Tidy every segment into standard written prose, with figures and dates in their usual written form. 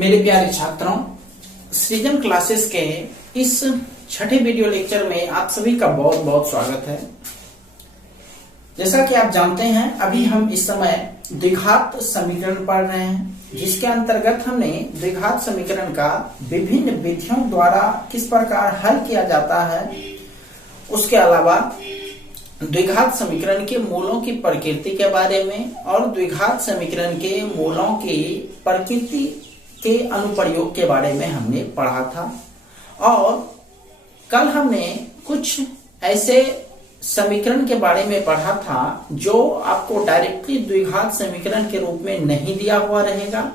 मेरे प्यारे छात्रों, सृजन क्लासेस के इस छठे वीडियो लेक्चर में आप सभी का बहुत बहुत स्वागत है। जैसा कि आप जानते हैं, अभी हम इस समय द्विघात समीकरण पढ़ रहे हैं, जिसके अंतर्गत हमने द्विघात समीकरण का विभिन्न विधियों द्वारा किस प्रकार हल किया जाता है, उसके अलावा द्विघात समीकरण के मूलों की प्रकृति के बारे में और द्विघात समीकरण के मूलों की प्रकृति के अनुप्रयोग के बारे में हमने पढ़ा था। और कल हमने कुछ ऐसे समीकरण के बारे में पढ़ा था जो आपको डायरेक्टली द्विघात समीकरण के रूप में नहीं दिया हुआ रहेगा,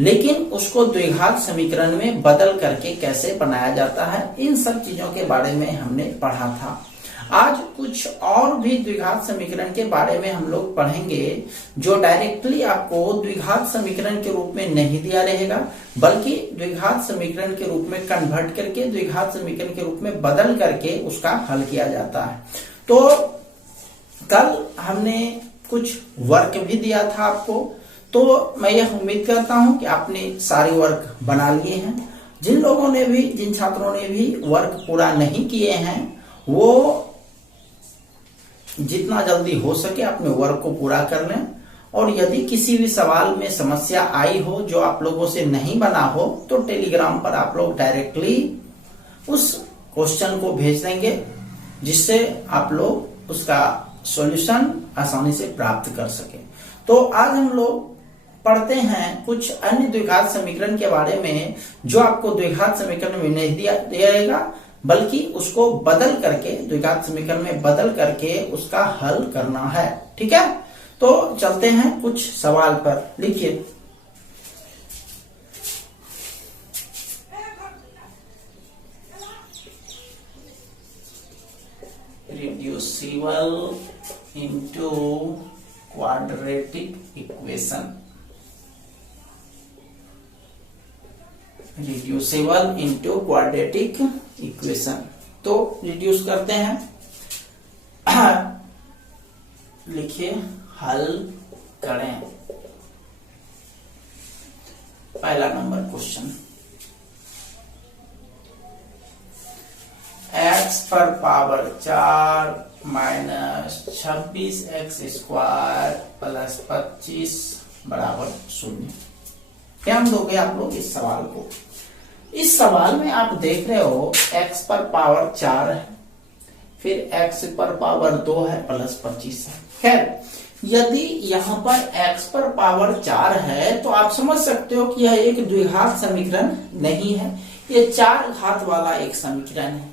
लेकिन उसको द्विघात समीकरण में बदल करके कैसे बनाया जाता है, इन सब चीजों के बारे में हमने पढ़ा था। आज कुछ और भी द्विघात समीकरण के बारे में हम लोग पढ़ेंगे जो डायरेक्टली आपको द्विघात समीकरण के रूप में नहीं दिया रहेगा, बल्कि द्विघात समीकरण के रूप में कन्वर्ट करके द्विघात समीकरण के रूप में बदल करके उसका हल किया जाता है। तो कल हमने कुछ वर्क भी दिया था आपको, तो मैं यह उम्मीद करता हूं कि आपने सारे वर्क बना लिए हैं। जिन छात्रों ने भी वर्क पूरा नहीं किए हैं, वो जितना जल्दी हो सके अपने वर्क को पूरा कर लें। और यदि किसी भी सवाल में समस्या आई हो जो आप लोगों से नहीं बना हो, तो टेलीग्राम पर आप लोग डायरेक्टली उस क्वेश्चन को भेज देंगे, जिससे आप लोग उसका सॉल्यूशन आसानी से प्राप्त कर सके। तो आज हम लोग पढ़ते हैं कुछ अन्य द्विघात समीकरण के बारे में जो आपको द्विघात समीकरण में नहीं दिया जाएगा, बल्कि उसको बदल करके द्विघात समीकरण में बदल करके उसका हल करना है। ठीक है, तो चलते हैं कुछ सवाल पर। लिखिए, reducible into quadratic equation. Reducible into quadratic equation. तो रिड्यूस करते हैं। लिखिए, हल करें। पहला नंबर क्वेश्चन, x पर पावर 4 माइनस 26x² प्लस 25 बराबर 0। ध्यान दोगे आप लोग इस सवाल को। इस सवाल में आप देख रहे हो x पर पावर 4 है, फिर x पर पावर 2 है, प्लस 25 है। खैर, यदि यहाँ पर x पर पावर 4 है तो आप समझ सकते हो कि यह एक द्विघात समीकरण नहीं है, ये 4 घात वाला एक समीकरण है।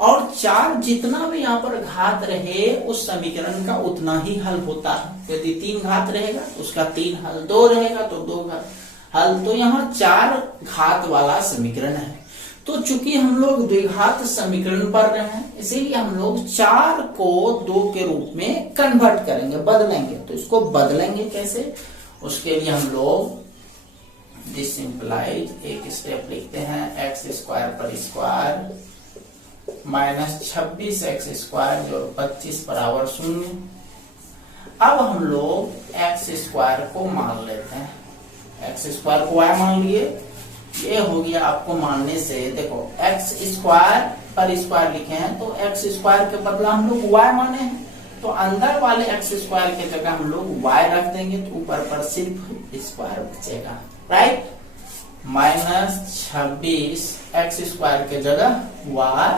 और 4 जितना भी यहाँ पर घात रहे उस समीकरण का उतना ही हल होता है। यदि 3 घात रहेगा उसका 3 हल, 2 रहेगा तो 2 घात हल। तो यहाँ 4 घात वाला समीकरण है। तो चूंकि हम लोग द्विघात समीकरण पढ़ रहे हैं, इसीलिए हम लोग 4 को 2 के रूप में कन्वर्ट करेंगे, बदलेंगे। तो इसको बदलेंगे कैसे, उसके लिए हम लोग दिस इंप्लाइज एक स्टेप लिखते हैं, x² पर स्क्वायर माइनस 26x² जो 25 बराबर 0। अब हम लोग x² को मान लेते हैं, x² को y मान लिए। ये हो गया आपको मानने से, देखो x² पर स्क्वायर लिखे हैं तो x² के बदला हम लोग y माने हैं, तो अंदर वाले x² के जगह हम लोग y रख देंगे, तो ऊपर पर सिर्फ स्क्वायर बचेगा। राइट, माइनस 26x² के जगह y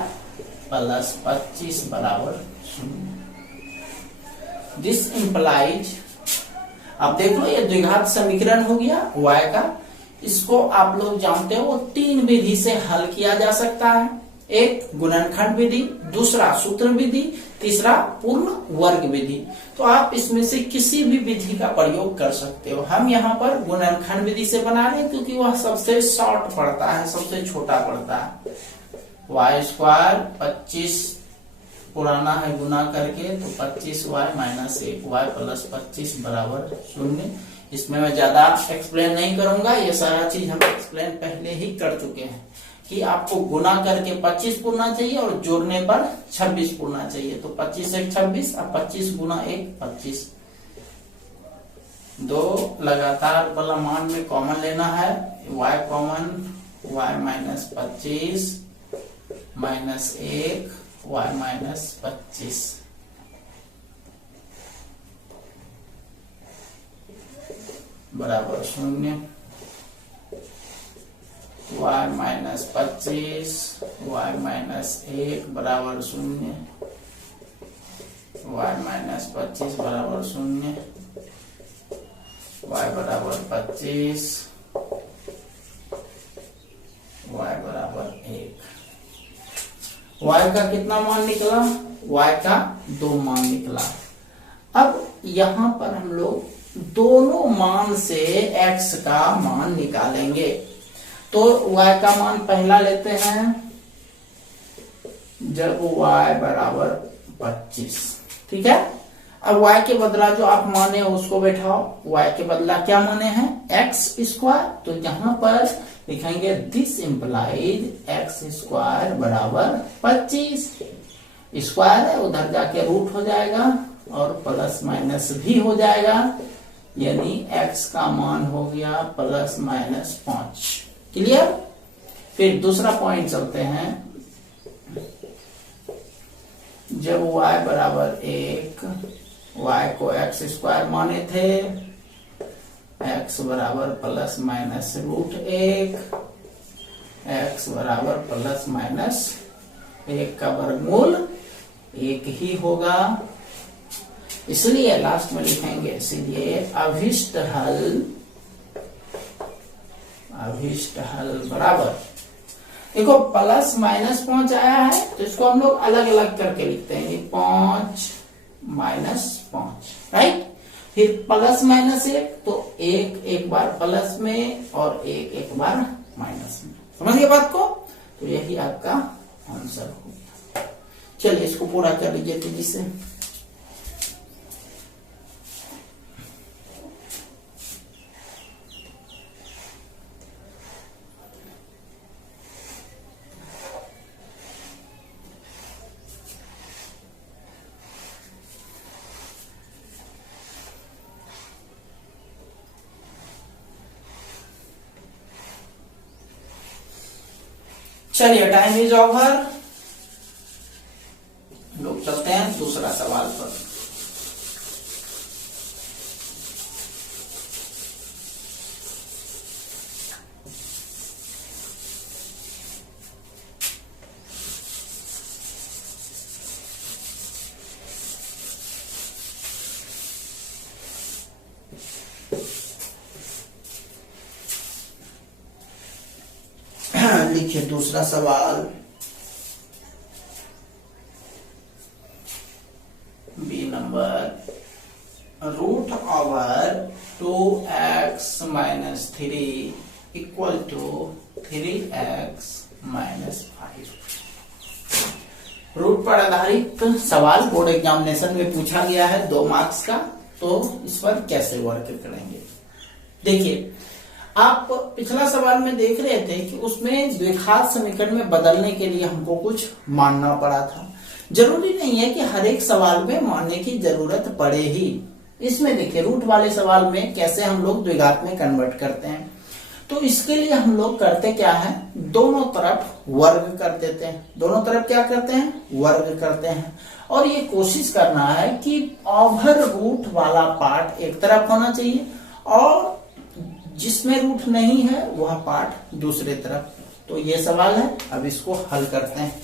प्लस 25 बराबर 0। दिस इंप्लाइज, अब देख लो ये द्विघात समीकरण हो गया y का। इसको आप लोग जानते हो 3 विधि से हल किया जा सकता है। एक गुणनखंड विधि, दूसरा सूत्र विधि, तीसरा पूर्ण वर्ग विधि। तो आप इसमें से किसी भी विधि का प्रयोग कर सकते हो। हम यहाँ पर गुणनखंड विधि से बना रहे हैं क्योंकि वह सबसे शॉर्ट पड़ता है, सबसे छोटा पड़ता है। y² 25 पुराना है, गुना करके तो 25y माइनस 1y प्लस 25 बराबर 0। इसमें मैं ज्यादा एक्सप्लेन नहीं करूंगा, ये सारा चीज हम एक्सप्लेन पहले ही कर चुके हैं कि आपको गुना करके 25 पूरना चाहिए और जोड़ने पर 26 पूरना चाहिए। तो 25 1 26 और 25 गुना 1 25 दो लगातार वाला मान में कॉमन लेना है, y common, y minus 25 minus 1 y minus 25 बराबर 0, y माइनस 25 y माइनस 1 बराबर 0, y माइनस 25 बराबर 0, y बराबर 25 y बराबर 1। y का कितना मान निकला? y का 2 मान निकला। अब यहां पर हम लोग दोनों मान से x का मान निकालेंगे। तो y का मान पहला लेते हैं जब y बराबर 25, ठीक है। अब y के बदला जो आप माने उसको बैठाओ, y के बदला क्या माने हैं? x square. तो यहां पर लिखेंगे दिस इंप्लाइज x स्क्वायर बराबर 25। स्क्वायर है, उधर जाके रूट हो जाएगा और प्लस माइनस भी हो जाएगा, यानी x का मान हो गया प्लस माइनस 5। क्लियर? फिर दूसरा पॉइंट चलते हैं। जब y बराबर 1, y को x स्क्वायर माने थे, x बराबर प्लस माइनस रूट 1, x बराबर प्लस माइनस 1 का वर्गमूल 1 ही होगा। इसलिए लास्ट में लिखेंगे सीधे अभिष्ट हल बराबर, देखो प्लस माइनस 5 आया है तो इसको हम लोग अलग अलग करके लिखते हैं, 5 माइनस 5, राइट। फिर प्लस माइनस 1, तो एक बार प्लस में और एक बार माइनस में। समझ गए बात को? तो यही आपका आंसर होगा। चलिए इसको पूरा कर लीजिए तेजी से। चलिए टाइम इज ओवर, लोग चलते हैं दूसरा सवाल पर। लिखिए दूसरा सवाल। B number, root over 2x minus 3 equal to 3x minus 5। Root पर आधारित सवाल बोर्ड एग्जामिनेशन में पूछा गया है 2 मार्क्स का, तो इस पर कैसे वर्क करेंगे। देखिए, आप पिछला सवाल में देख रहे थे कि उसमें द्विघात समीकरण में बदलने के लिए हमको कुछ मानना पड़ा था। जरूरी नहीं है कि हर एक सवाल में मानने की जरूरत पड़े ही। इसमें देखिए, रूट वाले सवाल में कैसे हम लोग द्विघात में कन्वर्ट करते हैं। तो इसके लिए हम लोग करते क्या है, दोनों तरफ वर्ग कर देते हैं। दोनों तरफ क्या करते हैं, वर्ग करते हैं। और ये कोशिश करना है कि ओवर रूट वाला पार्ट एक तरफ होना चाहिए और जिसमें रूट नहीं है वह पार्ट दूसरे तरफ। तो ये सवाल है, अब इसको हल करते हैं।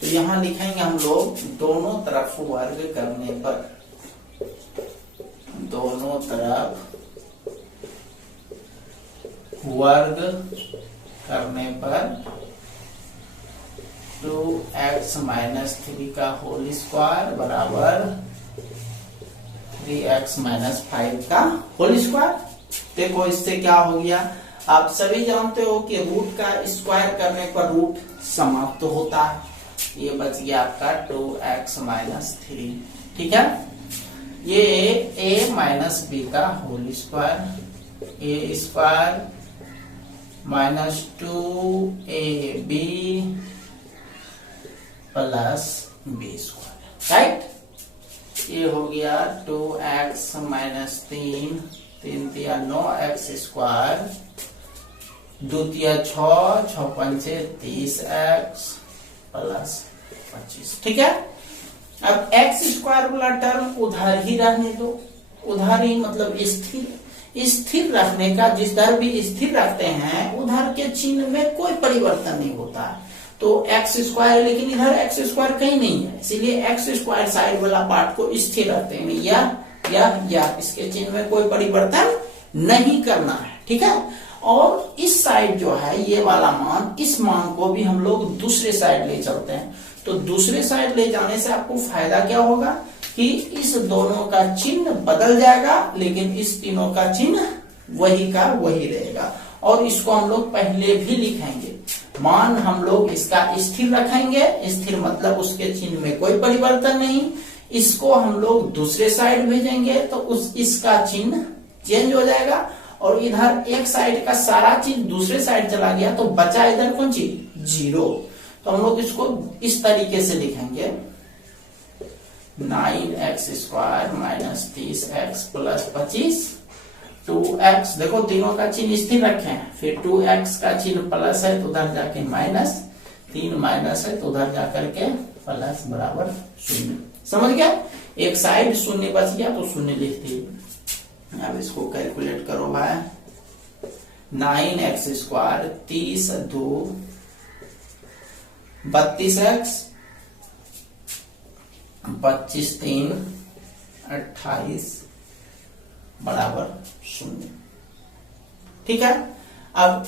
तो यहां लिखेंगे हम लोग दोनों तरफ वर्ग करने पर, दोनों तरफ वर्ग करने पर 2x माइनस 3 का होल स्क्वायर बराबर 3x माइनस 5 का होल स्क्वायर। देखो इससे क्या हो गया, आप सभी जानते हो कि रूट का स्क्वायर करने पर रूट समाप्त होता है। ये बच गया आपका 2x माइनस 3, ठीक है। ये a माइनस बी का whole square, A square minus 2ab plus B square, right. ये हो गया 2x माइनस 3 3 तिया 9 एक्स स्क्वायर, 2 तिया 6, 6 पंचे 30 एक्स प्लस 25। ठीक है, अब एक्स स्क्वायर वाला टर्म उधर ही रहने दो, उधर ही मतलब स्थिर रखने का, जिस दर भी स्थिर रखते हैं उधर के चिन्ह में कोई परिवर्तन नहीं होता है। तो एक्स स्क्वायर है, लेकिन इधर एक्स स्क्वायर कहीं नहीं है, इसीलिए एक्स स्क्वायर साइड वाला पार्ट को स्थिर रखते हैं, या इसके चिन्ह में कोई परिवर्तन नहीं करना है। ठीक है, और इस साइड जो है ये वाला मान, इस मान को भी हम लोग दूसरे साइड ले चलते हैं। तो दूसरे साइड ले जाने से आपको फायदा क्या होगा कि इस दोनों का चिन्ह बदल जाएगा, लेकिन इस तीनों का चिन्ह वही का वही रहेगा। और इसको हम लोग पहले भी लिखेंगे, मान हम लोग इसका स्थिर रखेंगे, स्थिर मतलब उसके चिन्ह में कोई परिवर्तन नहीं। इसको हम लोग दूसरे साइड भेजेंगे तो इसका चिन्ह चेंज हो जाएगा, और इधर एक साइड का सारा चीज दूसरे साइड चला गया तो बचा इधर कौन चीज, 0। तो हम लोग इसको इस तरीके से लिखेंगे, 9x square minus 30x plus 25, 2x, देखो तीनों का चिन्ह स्थिर रखे हैं, फिर 2x का चिन्ह प्लस है तो उधर जाके माइनस, 3 माइनस है तो उधर जाकर के प्लस बराबर 0। समझ गया, एक साइड शून्य बच गया तो शून्य लिख दिए। अब इसको कैलकुलेट करो भाई, 9x स्क्वायर 30 2 32x, 25 3 28 बराबर 0। ठीक है, अब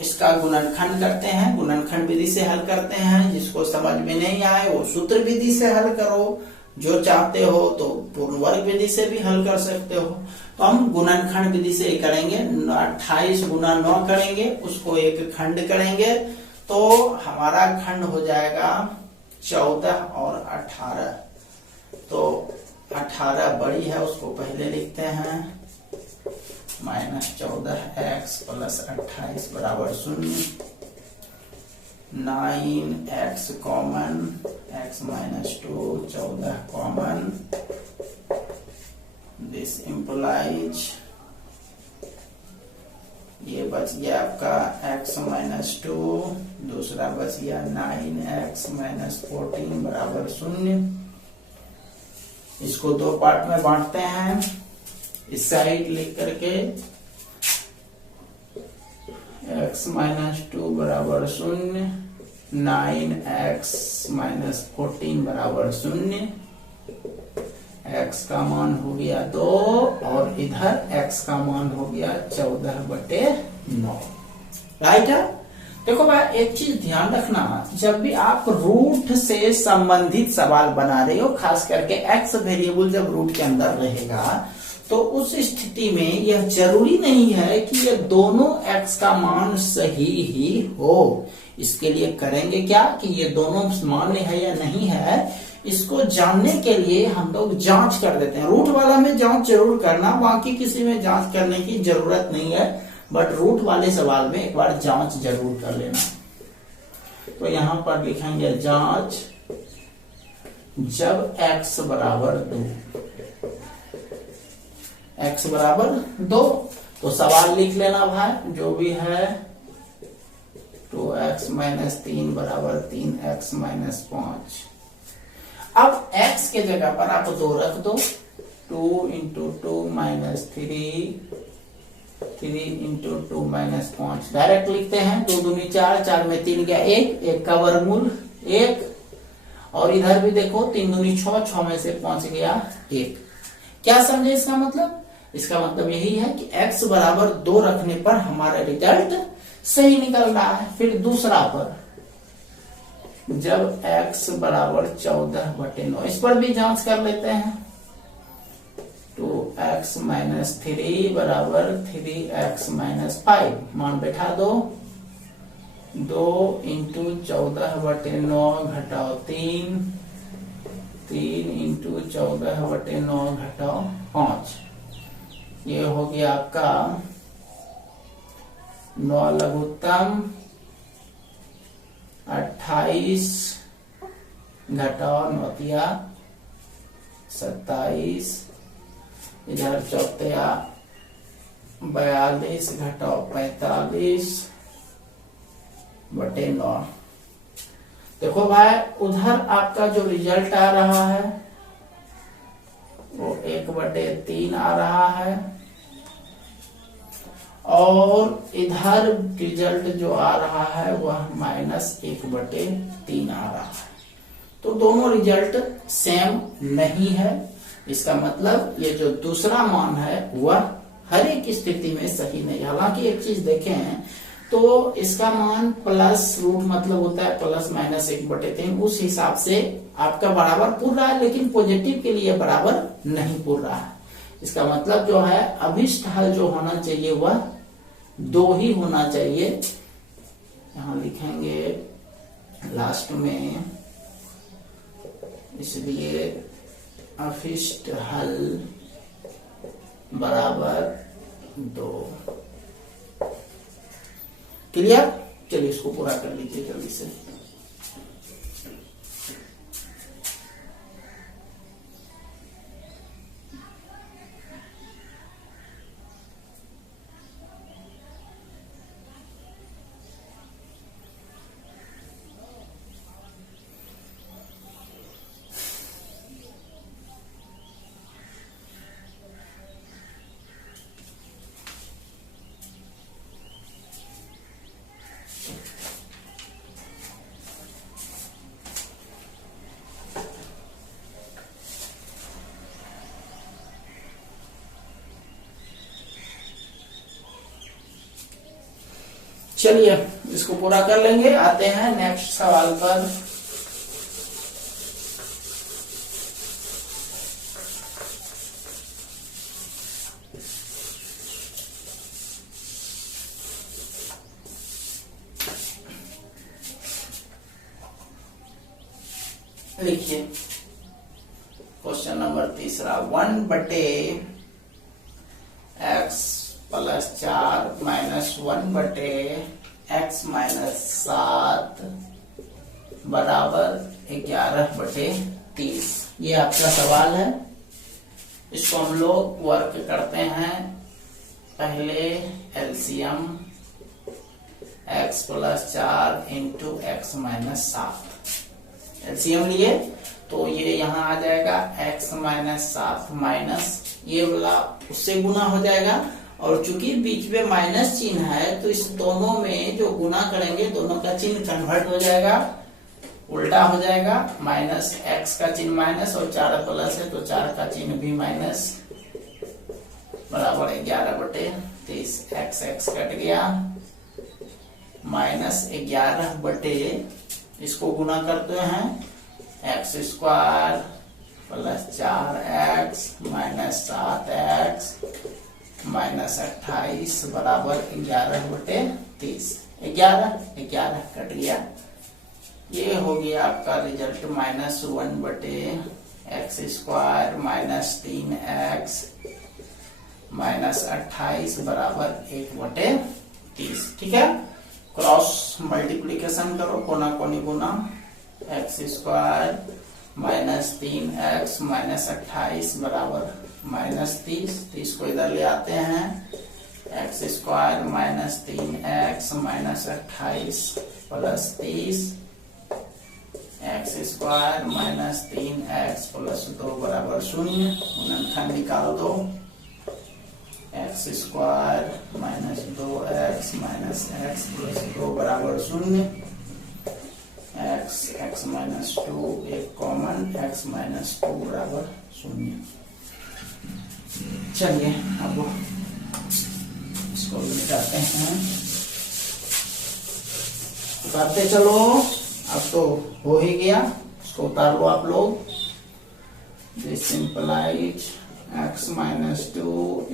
इसका गुणनखंड करते हैं, गुणनखंड विधि से हल करते हैं। जिसको समझ में नहीं आए वो सूत्र विधि से हल करो, जो चाहते हो तो पूर्ण वर्ग विधि से भी हल कर सकते हो। तो हम गुणनखंड विधि से करेंगे, 28 गुना 9 करेंगे, उसको एक खंड करेंगे तो हमारा खंड हो जाएगा 14 और 18। तो 18 बड़ी है, उसको पहले लिखते हैं, माइनस 14x प्लस 28 बराबर 0। 9x common, x minus 2, 14 common, this implies, ये बच गया आपका x माइनस 2, दूसरा बच गया 9x माइनस 14 बराबर 0। इसको दो पार्ट में बांटते हैं, इस साइड लिख करके x माइनस 2 बराबर 0, 9x माइनस 14 बराबर 0, x का मान हो गया 2 और इधर x का मान हो गया 14/9। राइट है। देखो भाई एक चीज ध्यान रखना, जब भी आप रूट से संबंधित सवाल बना रहे हो, खास करके x वेरिएबल जब रूट के अंदर रहेगा, तो उस स्थिति में यह जरूरी नहीं है कि ये दोनों x का मान सही ही हो। इसके लिए करेंगे क्या कि ये दोनों मान्य है या नहीं है, इसको जानने के लिए हम लोग जांच कर देते हैं। रूट वाला में जांच जरूर करना, बाकी किसी में जांच करने की जरूरत नहीं है, बट रूट वाले सवाल में एक बार जांच जरूर कर लेना। तो यहां पर लिखेंगे जांच जब x बराबर 2, x बराबर 2, तो सवाल लिख लेना भाई जो भी है, 2x माइनस 3 बराबर 3x माइनस 5। अब x के जगह पर आप 2 रख दो, 2 into 2 minus 3, 3 into 2 minus 5 direct लिखते हैं। 2 दूनी 4, 4 में 3 गया 1, 1 का वर्गमूल 1, और इधर भी देखो 3 दूनी 6, 6 में से 5 गया 1। क्या समझे इसका मतलब? इसका मतलब यही है कि x बराबर 2 रखने पर हमारा रिजल्ट सही निकल रहा है। फिर दूसरा पर जब x बराबर 14/9, इस पर भी जांच कर लेते हैं। 2x माइनस 3 बराबर 3x माइनस 5, मान बैठा दो, 2 इंटू 14/9 घटाओ 3, 3 इंटू 14/9 घटाओ 5, ये हो गया आपका 9 लघुत्तम 28 घटाओ 9 27, इधर 4 42 घटाओ 45/9। देखो भाई उधर आपका जो रिजल्ट आ रहा है वो 1/3 आ रहा है, और इधर रिजल्ट जो आ रहा है वह -1/3 आ रहा है। तो दोनों रिजल्ट सेम नहीं है। इसका मतलब ये जो दूसरा मान है वह हर एक स्थिति में सही नहीं है। हालांकि एक चीज देखें तो इसका मान प्लस रूट मतलब होता है ±1/3, उस हिसाब से आपका बराबर पूर रहा है, लेकिन पॉजिटिव के लिए बराबर नहीं पूर रहा है। इसका मतलब जो है अभिष्ट हल जो होना चाहिए वह 2 ही होना चाहिए। यहां लिखेंगे लास्ट में, इसलिए अभिष्ट हल बराबर 2। क्लियर? चलिए इसको पूरा कर लीजिए जल्दी से। चलिए इसको पूरा कर लेंगे, आते हैं नेक्स्ट सवाल पर। लिखिए क्वेश्चन नंबर 3, 1/x + 4 - 1/x - 7 = 11/30। ये आपका सवाल है। इसको हम लोग वर्क करते हैं। पहले एलसीएम x + 4 × x - 7 एलसीएम लिए तो ये यहाँ आ जाएगा x - 7 माइनस ये वाला उससे गुना हो जाएगा, और चूंकि बीच में माइनस चिन्ह है तो इस दोनों में जो गुना करेंगे दोनों का चिन्ह कन्वर्ट हो जाएगा, उल्टा हो जाएगा। -x का चिन्ह माइनस और 4 प्लस है तो 4 का चिन्ह भी माइनस, बराबर 11/30। x कट गया, -11 इसको गुना करते हैं x² + 4x - 7x - 28 = 11/30। 11 कट गया। ये हो गया आपका रिजल्ट -1/x² - 3x - 28 = 1/30। ठीक है, क्रॉस मल्टीप्लीकेशन करो, कोना कोनी गुना। x² - 3x - 28 = -30। 30 को इधर ले आते हैं। x² - 3x - 28 + 30 x² - 3x + 2 = 0। गुणनखंड निकाल दो। x² - 2x - x + 2 = 0। x - 2 एक कॉमन, x - 2 = 0। चलिए अब इसको मिटाते हैं, उतारते चलो। अब तो हो ही गया, इसको उतार लो आप लोग। This implies x - 2 ×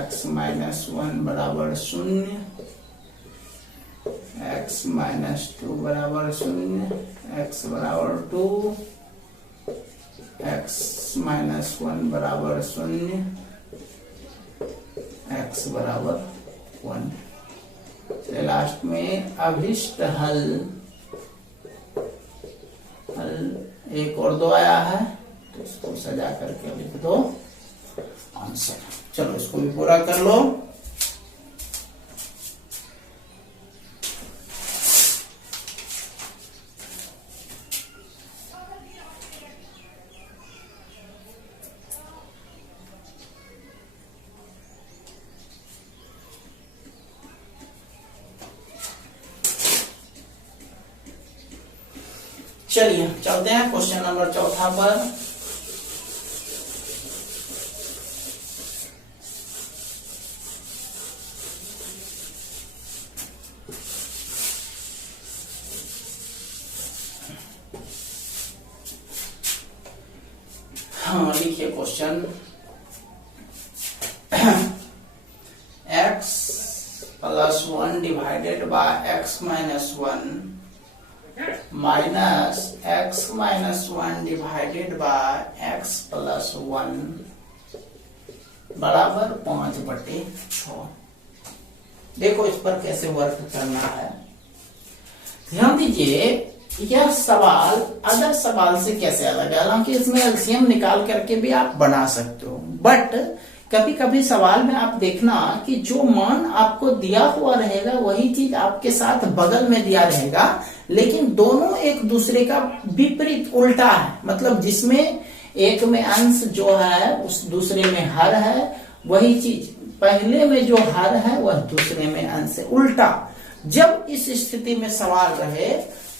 x - 1 = 0। x - 2 = 0, x = 2, x - 1 = 0, x = 1। Last में अभिष्ट हल एक और 2 आया है तो इसको सजा करके लिख दो आंसर। चलो इसको भी पूरा कर लो। चलिए चलते हैं क्वेश्चन नंबर चौथा पर। हाँ लिखिए question. x plus 1 divided by x minus 1 minus x minus 1 divided by x plus 1 बराबर 5/6। देखो इस पर कैसे वर्क करना है, ध्यान दीजिए। यह सवाल अदर सवाल से कैसे अलग है, हालांकि इसमें एलसीएम निकाल करके भी आप बना सकते हो, बट कभी कभी सवाल में आप देखना कि जो मान आपको दिया हुआ रहेगा वही चीज आपके साथ बगल में दिया रहेगा, लेकिन दोनों एक दूसरे का विपरीत उल्टा है। मतलब जिसमें एक में अंश जो है उस दूसरे में हर है, वही चीज पहले में जो हर है वह दूसरे में अंश है, उल्टा। जब इस स्थिति में सवाल रहे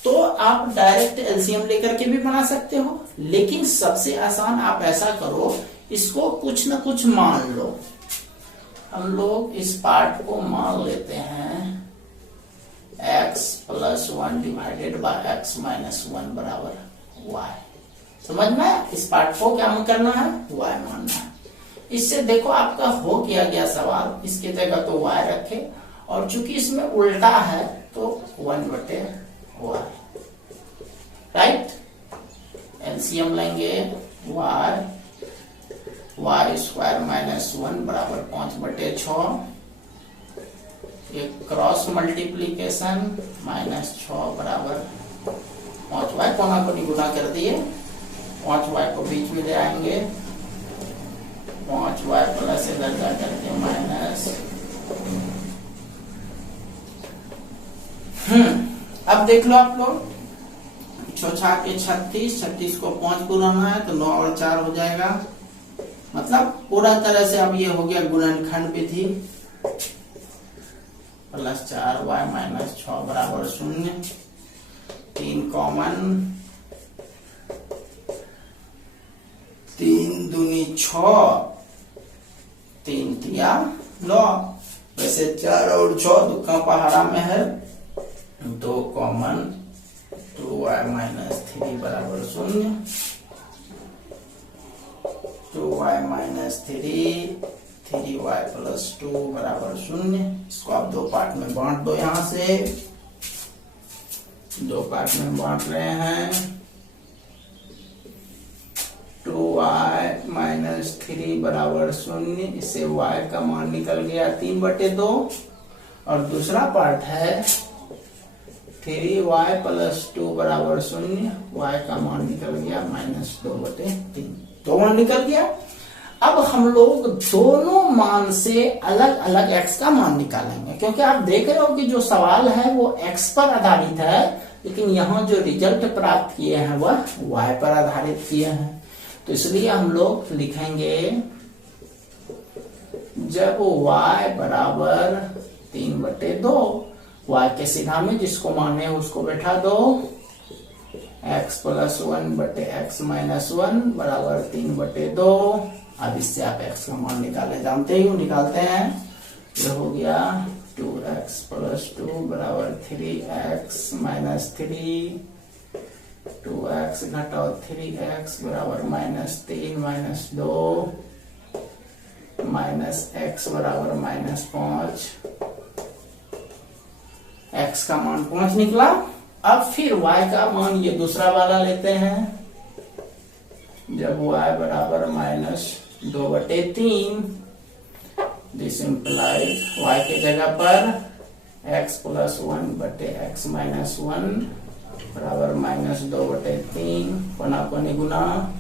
तो आप डायरेक्ट एलसीएम लेकर के भी बना सकते हो, लेकिन सबसे आसान आप ऐसा करो, इसको कुछ न कुछ मान लो। हम लोग इस पार्ट को मान लेते हैं x plus 1 divided by x minus 1 बराबर y। समझ में, इस पार्ट को क्या करना है, y मानना है। इससे देखो आपका हो गया सवाल, इसकी जगह तो y रखे, और चूंकि इसमें उल्टा है तो 1/y, राइट। एलसीएम लेंगे y स्क्वायर माइनस 1 बराबर 5/6। एक क्रॉस मल्टीप्लीकेशन -6 बराबर 5y, कोना को गुना कर दिए, 5y को बीच में ले आएंगे, 5y प्लस इधर जा करके माइनस। अब देख लो आप लोग, 6 के 36 को 5 गुना है तो 9 और 4 हो जाएगा। मतलब पूरा तरह से अब ये हो गया गुणनखंड विधि। प्लस 4y माइनस 6 बराबर 0, 3 कॉमन, 3 दूनी 6, 3 तिया 9। वैसे 4 और 6 दुखा पहाड़ा में है, 2 कॉमन, 2y माइनस 3 बराबर 0, 2y माइनस 3, 3y प्लस 2 बराबर 0। इसको आप दो पार्ट में बांट दो, यहां से दो पार्ट में बांट रहे हैं। 2y माइनस 3 बराबर 0, इससे y का मान निकल गया 3/2, और दूसरा पार्ट है 3y प्लस 2 बराबर 0, y का मान निकल गया -2/3, तो मान निकल गया। अब हम लोग दोनों मान से अलग अलग x का मान निकालेंगे, क्योंकि आप देख रहे हो कि जो सवाल है वो x पर आधारित है, लेकिन यहाँ जो रिजल्ट प्राप्त किए हैं वह y पर आधारित किए हैं। तो इसलिए हम लोग लिखेंगे जब y बराबर 3/2, y के सीधा में जिसको माने उसको बैठा दो, x प्लस 1/x माइनस 1 बराबर 3/2। अब इससे आप x का मान निकाले, जानते ही निकालते हैं। ये हो गया 2x प्लस 2 बराबर 3x माइनस 3, 2x घटाओ 3x बराबर -3 -2, माइनस x बराबर -5। x का मान 5 निकला। अब फिर y का मान ये दूसरा वाला लेते हैं, जब y बराबर -2/3, दिस इंप्लाइज y के जगह पर x प्लस 1/x माइनस 1 बराबर -2/3, कोना कोनी गुना,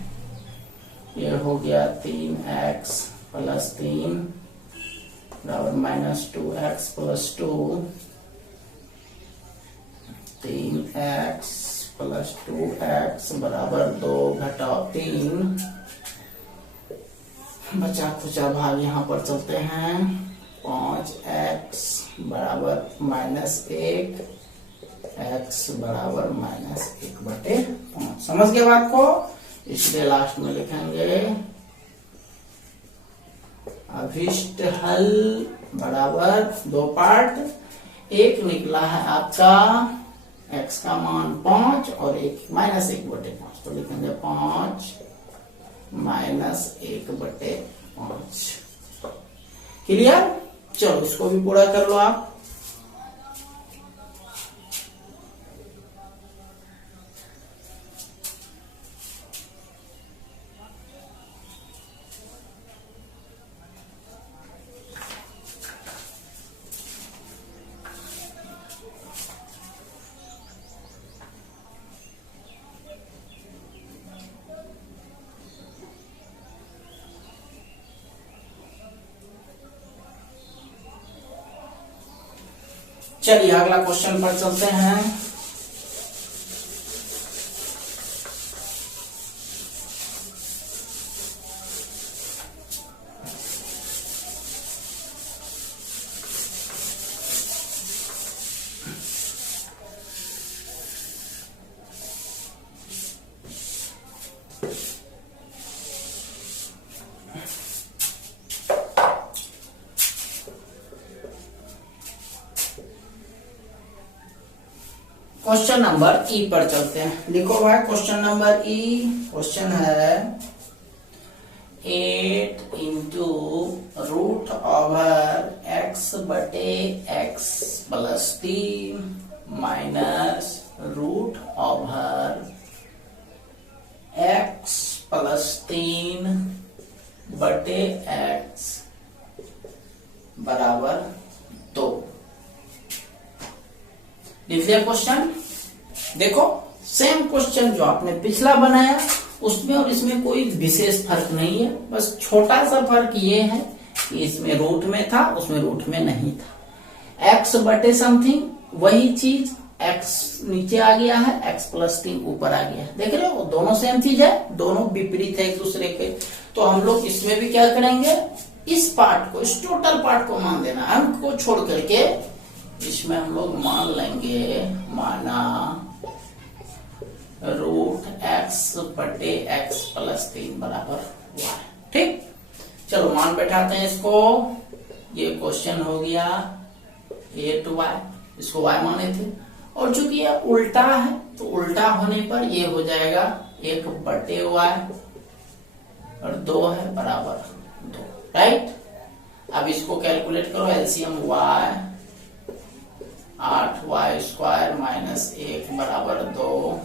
ये हो गया 3x प्लस 3 बराबर -2x plus 2, 3x plus 2x बराबर 2 घटाओ 3, बचा खुचा भाग यहाँ पर चलते हैं। 5x बराबर -1, x बराबर -1/5। समझ गए बात को? इसलिए लास्ट में लिखेंगे अभिष्ट हल बराबर 2 पार्ट, एक निकला है आपका x का मान 5 और एक -1/5, तो लिखेंगे 5 -1/5। क्लियर? चलो इसको भी पूरा कर लो आप। चलिए अगला क्वेश्चन पर चलते हैं। क्वेश्चन नंबर ई पर चलते हैं। लिखो भाई क्वेश्चन नंबर ई। क्वेश्चन है 8 into root over x/x plus 3 minus root over x plus 3/x बराबर 2। लिख लिया क्वेश्चन? देखो सेम क्वेश्चन जो आपने पिछला बनाया उसमें और इसमें कोई विशेष फर्क नहीं है, बस छोटा सा फर्क ये है कि इसमें रूट में था, उसमें रूट में नहीं था। x/समथिंग वही चीज, x नीचे आ गया है, x प्लस 3 ऊपर आ गया है। देख रहे हो दोनों सेम चीज है, दोनों विपरीत है एक दूसरे के। तो हम लोग इसमें भी क्या करेंगे, इस पार्ट को, इस टोटल पार्ट को मान देना, अंक को छोड़ करके इसमें हम लोग मान लेंगे, माना रूट x/x प्लस 3 बराबर y। ठीक, चलो मान बैठाते हैं इसको। ये क्वेश्चन हो गया 8y, इसको y माने थे, और चूंकि ये उल्टा है तो उल्टा होने पर ये हो जाएगा 1/y और 2 है बराबर 2। राइट, अब इसको कैलकुलेट करो, एलसीएम y 8y² माइनस 1 बराबर 2,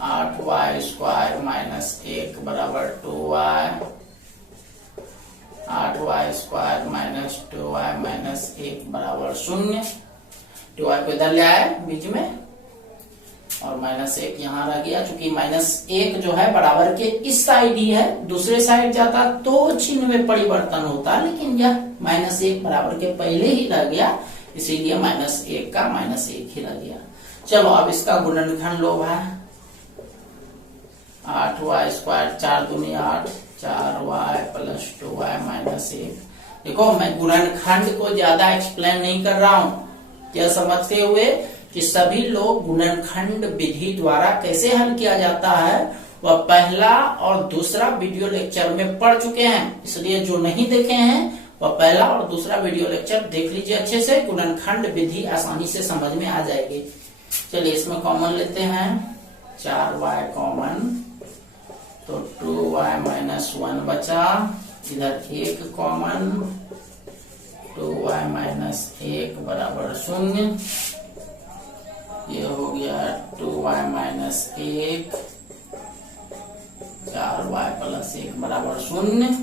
8y² माइनस 1 बराबर 2y, 8y² minus 2y minus 1 बराबर 0। 2y को इधर ले आए बीच में और -1 यहाँ रह गया। चूंकि -1 जो है बराबर के इस साइड ही है, दूसरे साइड जाता तो चिन्ह में परिवर्तन होता, लेकिन यह -1 बराबर के पहले ही रह गया, इसीलिए -1 का -1 ही रह गया। चलो अब इसका गुणनखंड लो भाई, 8y², 4 दूनी 8, 4y प्लस 2y माइनस 1। देखो मैं गुणनखंड को ज्यादा एक्सप्लेन नहीं कर रहा हूं, यह समझते हुए कि सभी लोग गुणनखंड विधि द्वारा कैसे हल किया जाता है वह पहला और दूसरा वीडियो लेक्चर में पढ़ चुके हैं, इसलिए जो नहीं देखे हैं वह पहला और दूसरा वीडियो लेक्चर देख लीजिए अच्छे से, गुणनखंड विधि आसानी से समझ में आ जाएगी। चलिए इसमें कॉमन लेते हैं, 4y कॉमन, तो 2y माइनस 1 बचा, इधर 1 कॉमन, 2y माइनस 1 बराबर 0। ये हो गया 2y माइनस 1, 4y प्लस 1 बराबर 0।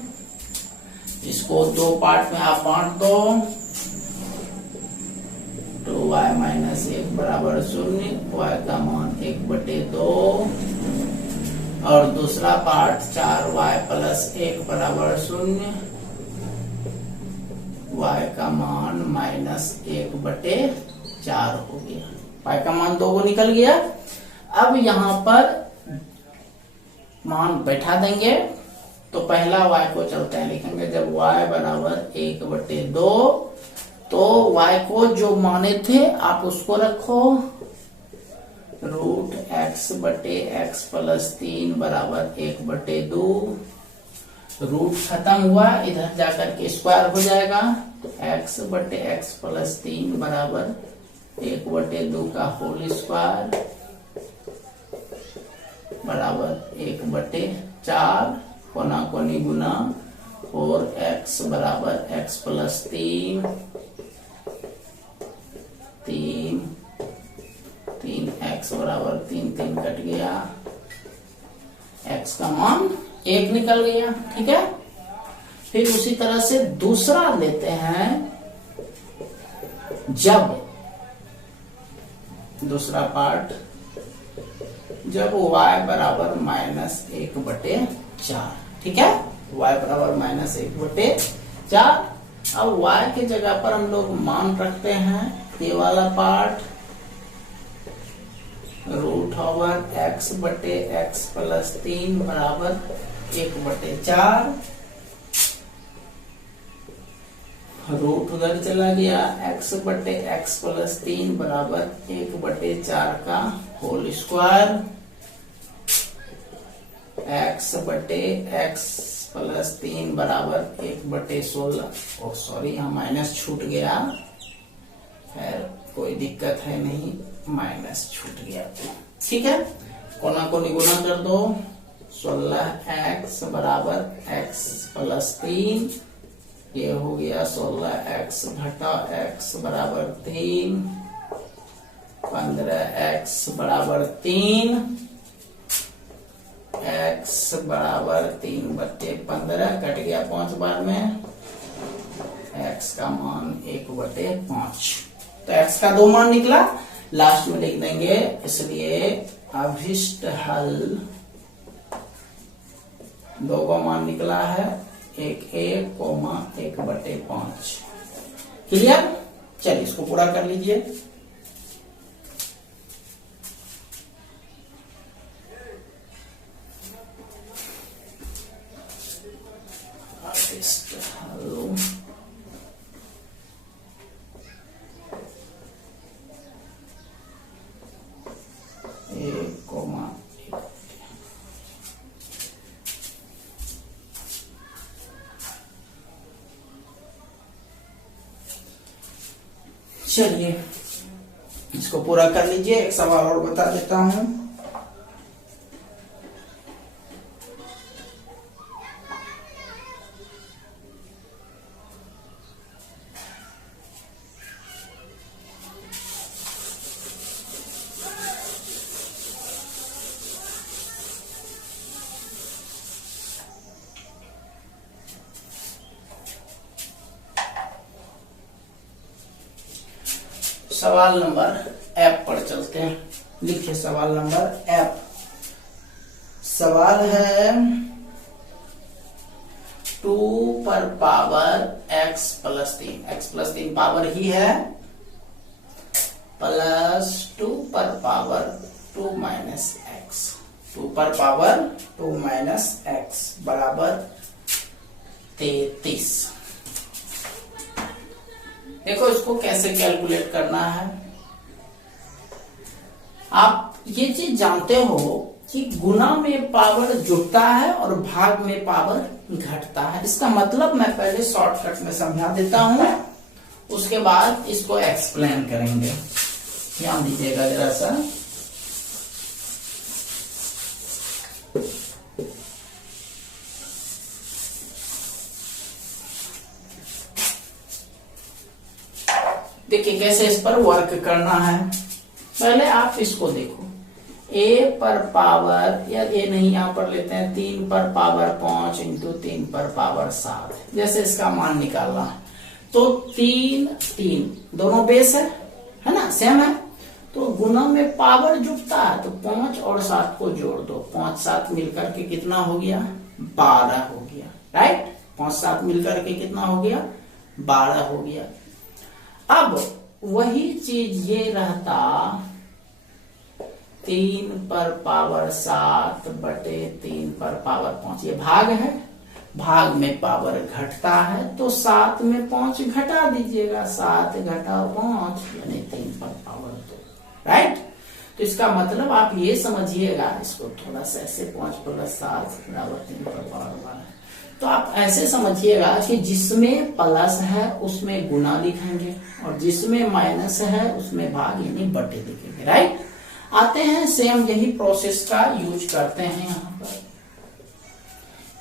इसको 2 पार्ट में आप बांट दो, 2y माइनस 1 बराबर 0, y का मान 1/2, और दूसरा पार्ट 4y प्लस 1 बराबर 0, y का मान -1/4 हो गया। y का मान 2 को निकल गया। अब यहाँ पर मान बैठा देंगे, तो पहला y को चलते हैं लिखेंगे, जब y बराबर 1/2 तो y को जो माने थे आप उसको रखो, रूट एक्स बटे एक्स प्लस 3 बराबर 1/2। रूट खत्म हुआ, इधर जाकर के स्क्वायर हो जाएगा, तो एक्स बटे एक्स प्लस 3 बराबर 1/2 का होल स्क्वायर बराबर 1/4, कोना कोनी गुना 4x बराबर x प्लस 3 3x बराबर 3 कट गया, x का मान 1 निकल गया। ठीक है, फिर उसी तरह से दूसरा लेते हैं, जब दूसरा पार्ट जब y बराबर -1/4। ठीक है, y बराबर -1/4। अब y के जगह पर हम लोग मान रखते हैं ये वाला पार्ट, √x बटे x प्लस 3 बराबर 1/4। रूट उधर चला गया, x बटे x प्लस 3 बराबर 1/4 का होल स्क्वायर, x बटे x प्लस 3 बराबर 1/16। ओ सॉरी, यहाँ माइनस छूट गया, खैर कोई दिक्कत है नहीं, माइनस छूट गया। ठीक है, कोना कोनी गुना कर दो, 16x बराबर x प्लस 3, ये हो गया 16x घटा x बराबर 3, 15x बराबर 3, x बराबर 3/15 कट गया 5 बार में, x का मान 1/5। तो x का 2 मान निकला, लास्ट में लिख देंगे, इसलिए अभिष्ट हल 2 का मान निकला है 1/5। क्लियर? चलिए इसको पूरा कर लीजिए। अभिष्ट हल चलिए इसको पूरा कर लीजिए। एक सवाल और बता देता हूं, सवाल नंबर एफ पर चलते हैं। लिखिए सवाल नंबर एफ। सवाल है 2 पर power x plus 3, x plus 3 power ही है, प्लस 2 पर पावर 2 माइनस x, 2 पर पावर 2 माइनस x बराबर 33। देखो इसको कैसे कैलकुलेट करना है। आप ये चीज जानते हो कि गुना में पावर जुड़ता है और भाग में पावर घटता है। इसका मतलब मैं पहले शॉर्टकट में समझा देता हूं, उसके बाद इसको एक्सप्लेन करेंगे। ध्यान दीजिएगा जरा सा। देखिए कैसे इस पर वर्क करना है। पहले आप इसको देखो, a पर पावर, या ये नहीं, यहां पर लेते हैं 3 पर पावर 5 इंटू 3 पर पावर 7। जैसे इसका मान निकालना है तो 3 दोनों बेस है ना, सेम है, तो गुना में पावर जुड़ता है तो 5 और 7 को जोड़ दो, 5 7 मिलकर के कितना हो गया, 12 हो गया। राइट, 5 7 मिलकर के कितना हो गया, 12 हो गया। अब वही चीज ये रहता 3 पर पावर 7 बटे 3 पर पावर 5, ये भाग है, भाग में पावर घटता है तो 7 में 5 घटा दीजिएगा, 7 घटा 5 यानी 3 पर पावर 2, राइट। तो इसका मतलब आप ये समझिएगा, इसको थोड़ा सा ऐसे 5 + 7 बराबर 3 पर पावर 12। तो आप ऐसे समझिएगा कि जिसमें प्लस है उसमें गुना लिखेंगे और जिसमें माइनस है उसमें भाग यानी बटे लिखेंगे, राइट। आते हैं सेम यही प्रोसेस का यूज करते हैं यहाँ पर।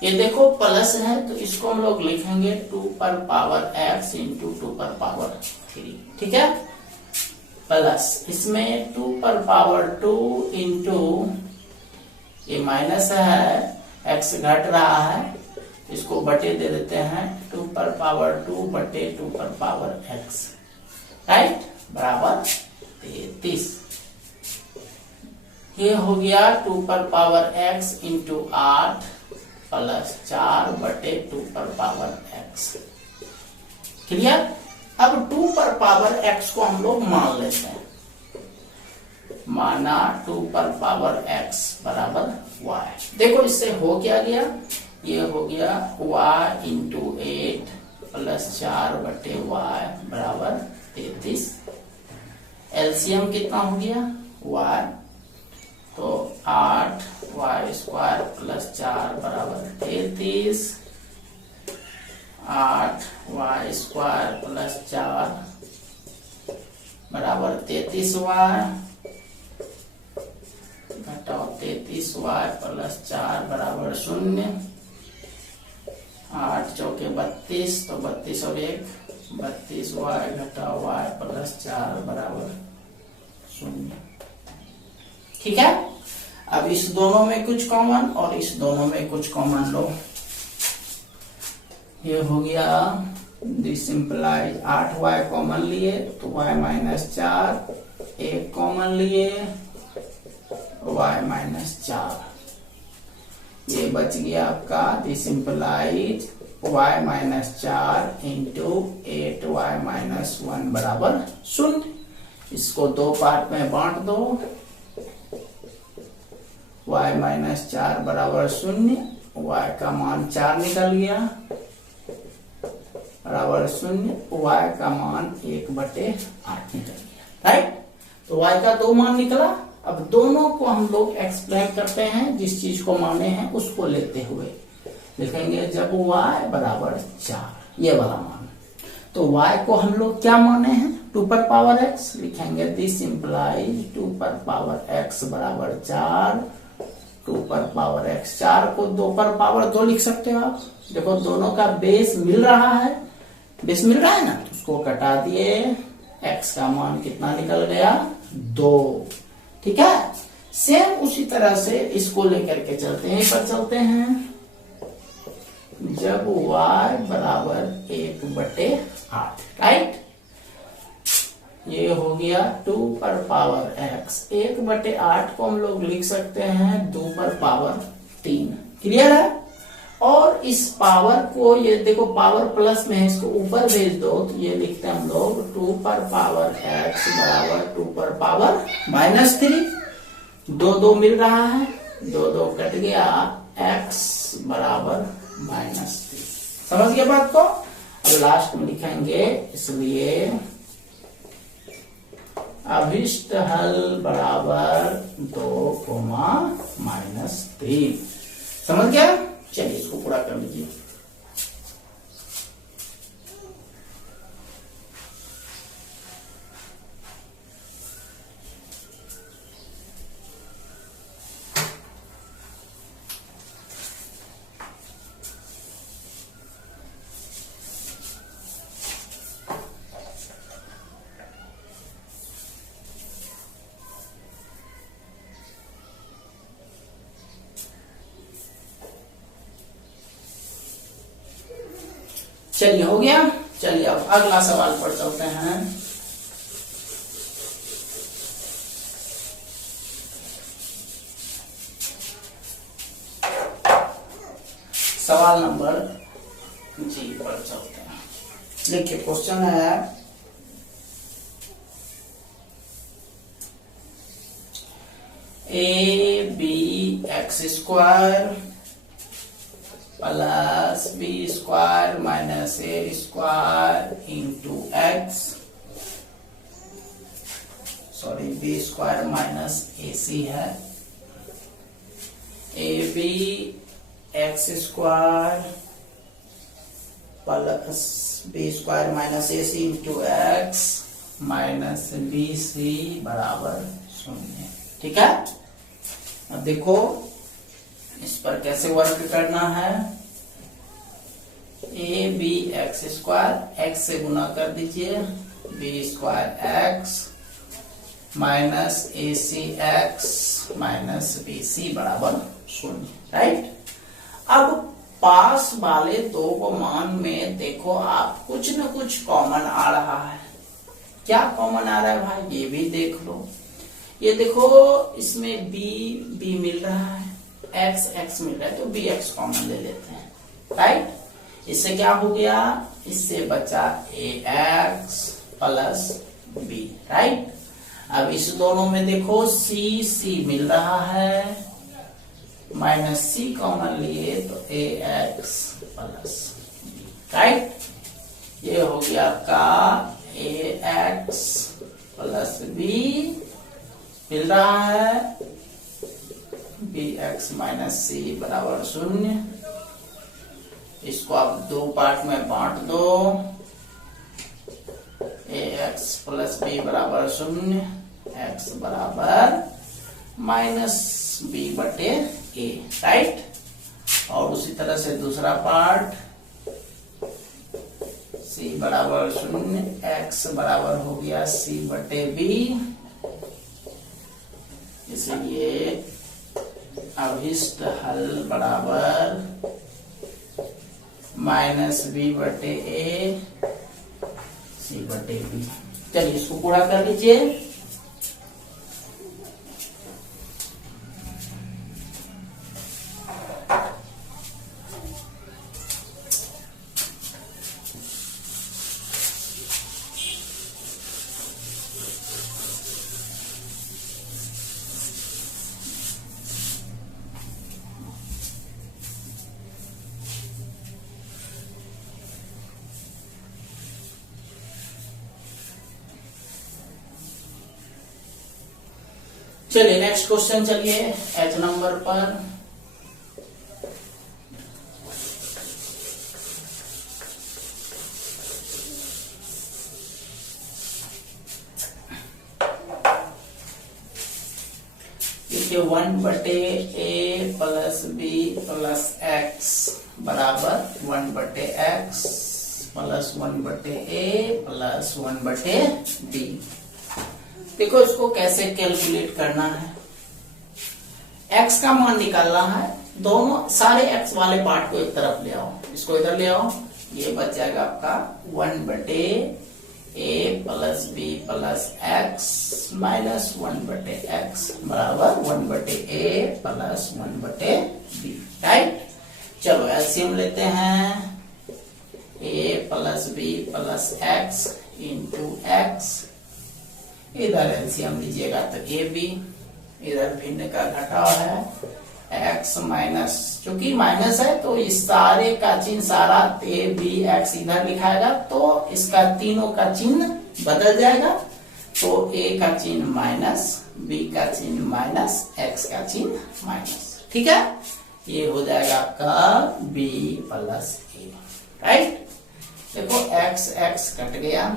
ये देखो प्लस है तो इसको हम लोग लिखेंगे 2 पर पावर x इंटू 2 पर पावर 3, ठीक है। प्लस इसमें 2 पर पावर 2 इंटू, ये माइनस है, x घट रहा है, इसको बटे दे देते हैं 2 पर पावर 2 बटे 2 पर पावर x, राइट, बराबर 33। ये हो गया 2 पर पावर x इंटू 8 प्लस 4 बटे 2 पर पावर x, क्लियर। अब 2 पर पावर x को हम लोग मान लेते हैं, माना 2 पर पावर x बराबर y। देखो इससे हो क्या गया, ये हो गया y इंटू 8 प्लस 4 बटे y बराबर 33। एलसीएम कितना हो गया y, तो 8y² प्लस 4 बराबर 33, 8y² प्लस 4 बराबर 33y, घटाओ 33y प्लस 4 बराबर 0, 8 चौके 32, तो 32 और 1 32y घटाओ y प्लस 4 बराबर 0, ठीक है। अब इस दोनों में कुछ कॉमन और इस दोनों में कुछ कॉमन लो, ये हो गया दिस इंप्लाइज 8y कॉमन लिए तो y माइनस 4, 1 कॉमन लिए y माइनस 4, ये बच गया आपका this implies y minus 4 into 8y minus 1 बराबर 0। इसको दो पार्ट में बांट दो, y माइनस 4 बराबर 0, y का मान 4 निकल गया बराबर 0, y का मान 1/8 निकल गया, राइट। तो y का 2 मान निकला। अब दोनों को हम लोग एक्सप्लेन करते हैं, जिस चीज को माने हैं उसको लेते हुए लिखेंगे जब y बराबर 4, ये वाला मान, तो y को हम लोग क्या माने हैं 2 पर पावर x, लिखेंगे दिस इंप्लाइज 2 पर पावर x बराबर 4, 2 पर पावर x, 4 को 2 पर पावर 2 लिख सकते हो आप। देखो दोनों का बेस मिल रहा है, बेस मिल रहा है ना, तो उसको कटा दिए, x का मान कितना निकल गया 2, ठीक है। सेम उसी तरह से इसको लेकर के चलते हैं, पर चलते हैं जब y बराबर 1/8, राइट। ये हो गया 2 पर पावर x, 1/8 को हम लोग लिख सकते हैं 2 पर पावर 3, क्लियर है। और इस पावर को, ये देखो पावर प्लस में है, इसको ऊपर भेज दो तो ये लिखते हैं हम लोग 2 पर पावर x बराबर 2 पर पावर -3, 2 मिल रहा है, 2 कट गया, x बराबर -3। समझ गए बात को। अब लास्ट में लिखेंगे, इसलिए अभिष्ट हल बराबर 2, -3। समझ गया। चलिए इसको पूरा कर लीजिए। चलिए हो गया। चलिए अब अगला सवाल पर चलते हैं। सवाल नंबर जी पर चलते हैं। देखिए क्वेश्चन है, a b x² plus B square minus A square into X, sorry B square minus A C है, A B X square plus B square minus A C into X minus B C बराबर 0। ठीक है, अब देखो इस पर कैसे work करना है। A B X square, X से गुना कर दीजिए, B square X minus A C X minus B C बराबर 0। राइट, अब पास वाले दो को मान में देखो आप कुछ न कुछ कॉमन आ रहा है। क्या कॉमन आ रहा है भाई, ये भी देख लो। ये देखो इसमें बी मिल रहा है, एक्स मिल रहा है, तो बी एक्स कॉमन ले लेते हैं। राइट, इससे क्या हो गया, इससे बचा ए एक्स प्लस बी। राइट, अब इस दोनों में देखो सी मिल रहा है, माइनस सी कॉमन लिए तो ए एक्स प्लस बी। राइट, ये हो गया आपका ए एक्स प्लस बी मिल रहा है, बी एक्स माइनस सी बराबर 0। इसको आप दो पार्ट में बांट दो, ए एक्स प्लस बी बराबर 0, एक्स बराबर माइनस बी बटे ए। राइट, और उसी तरह से दूसरा पार्ट, सी बराबर 0, एक्स बराबर हो गया सी बटे बी, इसलिए अभिष्ट हल बराबर माइनस बी बटे ए सी बटे बी। चलिए इसको पूरा कर लीजिए। चलिए नेक्स्ट क्वेश्चन, चलिए एच नंबर पर। देखिए 1 बटे A plus B plus x बराबर 1 बटे एक्स प्लस 1 बटे ए प्लस 1 बटे बी। देखो इसको कैसे कैलकुलेट करना है, x का मान निकालना है। दोनों सारे x वाले पार्ट को एक तरफ ले आओ, इसको इधर ले आओ, ये बच जाएगा आपका 1 बटे A plus B plus X minus 1 बटे एक्स बराबर 1 बटे ए प्लस 1 बटे बी। राइट, चलो एलसीएम लेते हैं, A plus B plus X into X, इधर एलसीएम लीजिएगा तो ए बी, इधर भिन्न का घटाव है, एक्स माइनस, चूंकि माइनस है तो इस सारे का चिन्ह, सारा ए बी एक्स इधर लिखाएगा तो इसका तीनों का चिन्ह बदल जाएगा, तो ए का चिन्ह माइनस, बी का चिन्ह माइनस, एक्स का चिन्ह माइनस। ठीक है, ये हो जाएगा आपका बी प्लस ए। राइट, देखो एक्स एक्स कट गया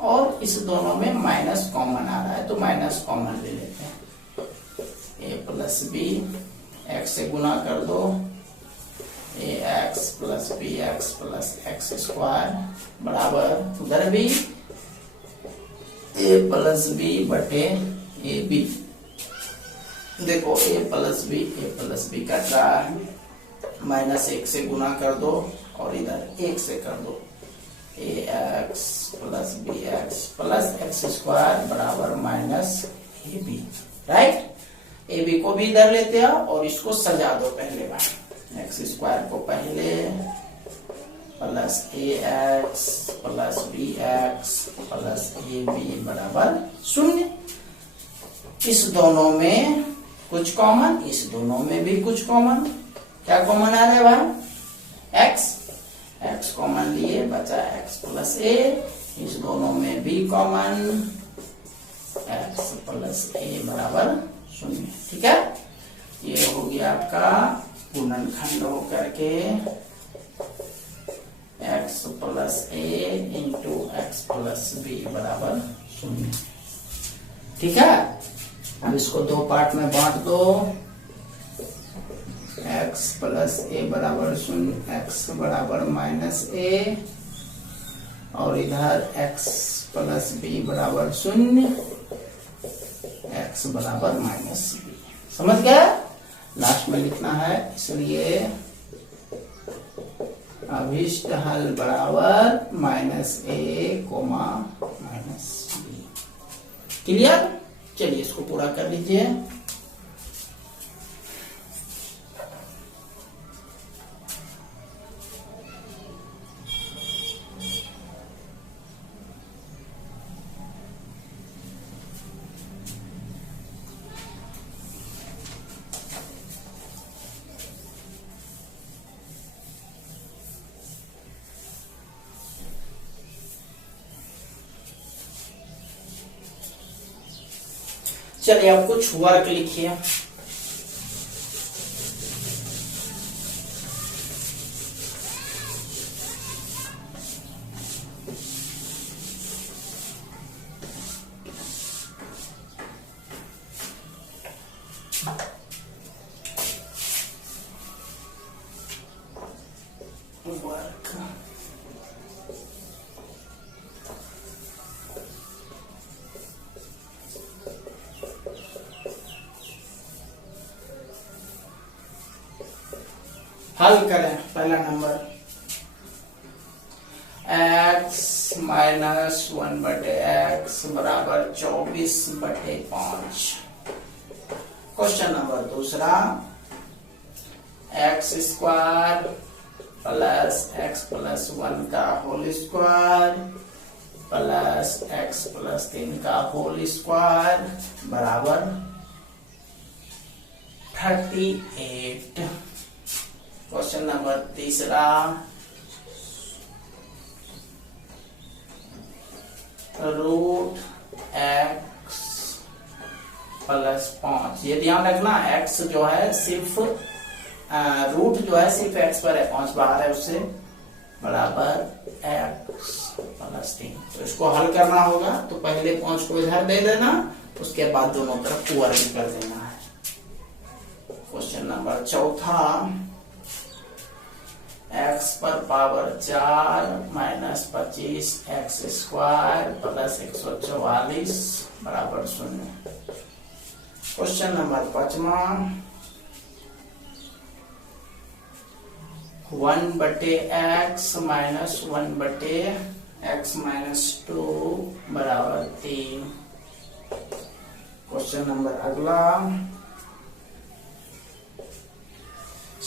और इस दोनों में माइनस कॉमन आ रहा है, तो माइनस कॉमन ले लेते हैं। ए प्लस बी, एक्स से गुना कर दो, A X plus B X plus X square बराबर उधर भी ए प्लस बी बटे ए बी। देखो ए प्लस बी कट रहा है, माइनस 1 से गुना कर दो और इधर 1 से कर दो, A X plus B X plus X square बराबर minus A B. Right, A B को भी इधर लेते हैं और इसको सजा दो पहले बार, एक्स स्क्वायर को पहले plus A X plus B X plus A B बराबर 0। इस दोनों में कुछ कॉमन, इस दोनों में भी कुछ कॉमन। क्या कॉमन आ रहा है भाई, प्लस ए, इस दोनों में बी कॉमन, एक्स प्लस ए बराबर 0। ठीक है, ये हो गया आपका गुणनखंड होकर के एक्स प्लस ए इंटू एक्स प्लस बी बराबर 0। ठीक है, अब इसको दो पार्ट में बांट दो। x प्लस ए बराबर 0, x बराबर माइनस ए, और इधर x प्लस बी बराबर 0, x बराबर माइनस बी। समझ गए? लास्ट में लिखना है, इसलिए अभिष्ट हल बराबर माइनस ए कोमा माइनस बी। क्लियर? चलिए इसको पूरा कर लीजिए। चलिए अब कुछ वर्क लिखिए। वर्क हल करें। पहला नंबर x माइनस 1/x बराबर 24/5। क्वेश्चन नंबर दूसरा x square plus x plus 1 का whole square plus x plus 3 का होल स्क्वायर बराबर 38। क्वेश्चन नंबर तीसरा रूट x प्लस 5। ये ध्यान रखना, x जो है सिर्फ रूट जो है सिर्फ x पर है, 5 बाहर है उससे, बराबर x प्लस 3। तो इसको हल करना होगा, तो पहले 5 को इधर दे देना, उसके बाद दोनों तरफ वर्ग कर देना है। क्वेश्चन नंबर चौथा x पर power 4 minus 25 x square plus 144 बराबर 0। क्वेश्चन नंबर 5वां 1/x माइनस 1/x माइनस 2 बराबर 3। क्वेश्चन नंबर अगला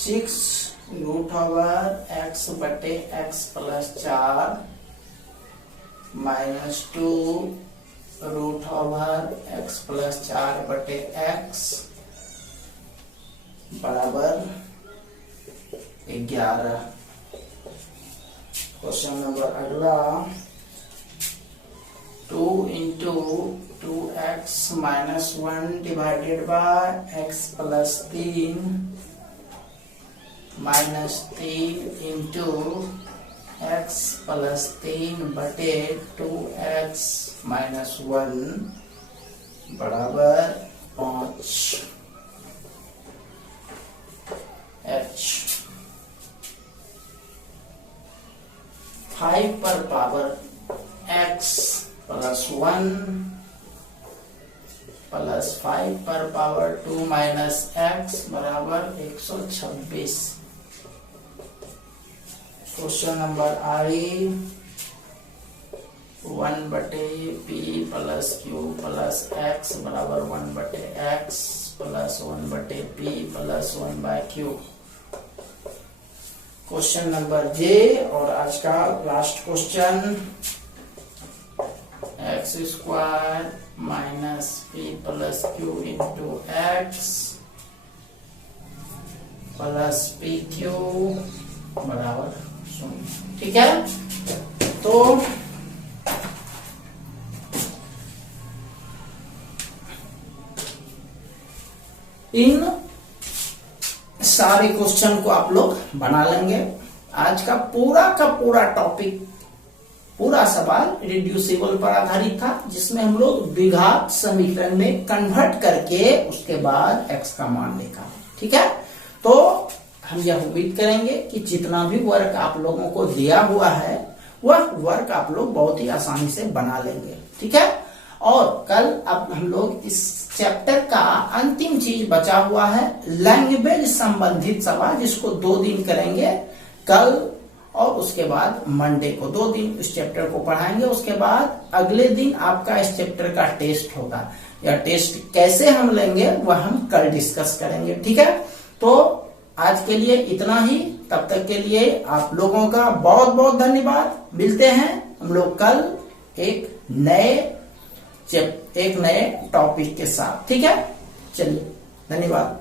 6 root over x/x plus 4 minus 2 root over x plus 4/x बराबर 11। क्वेश्चन नंबर अगला 2 into 2x minus 1 divided by x plus 3 minus 3 into x plus 3/2x minus 1 बराबर 5। h 5 पर power x plus 1 plus 5 पर power 2 minus x बराबर 126। Question number I 1/p plus q plus x बराबर 1/x plus 1/p plus 1/q। Question number J और आज का last question x square minus p plus q into x plus pq बराबर 0। ठीक है, तो तो इन सारे क्वेश्चन को आप लोग बना लेंगे। आज का पूरा टॉपिक, पूरा सवाल रिड्यूसिबल पर आधारित था, जिसमें हम लोग द्विघात समीकरण में कन्वर्ट करके उसके बाद x का मान निकाला। ठीक है, तो हम यह उम्मीद करेंगे कि जितना भी वर्क आप लोगों को दिया हुआ है वह वर्क आप लोग बहुत ही आसानी से बना लेंगे। ठीक है, और कल अब हम लोग इस चैप्टर का अंतिम चीज बचा हुआ है लैंग्वेज संबंधित सवाल, जिसको 2 दिन करेंगे, कल और उसके बाद मंडे को 2 दिन इस चैप्टर को पढ़ाएंगे। उसके बाद अगले दिन आपका इस चैप्टर का टेस्ट होगा। यह टेस्ट कैसे हम लेंगे वह हम कल डिस्कस करेंगे। ठीक है, तो आज के लिए इतना ही। तब तक के लिए आप लोगों का बहुत बहुत धन्यवाद। मिलते हैं हम लोग कल एक नए टॉपिक के साथ। ठीक है, चलिए, धन्यवाद।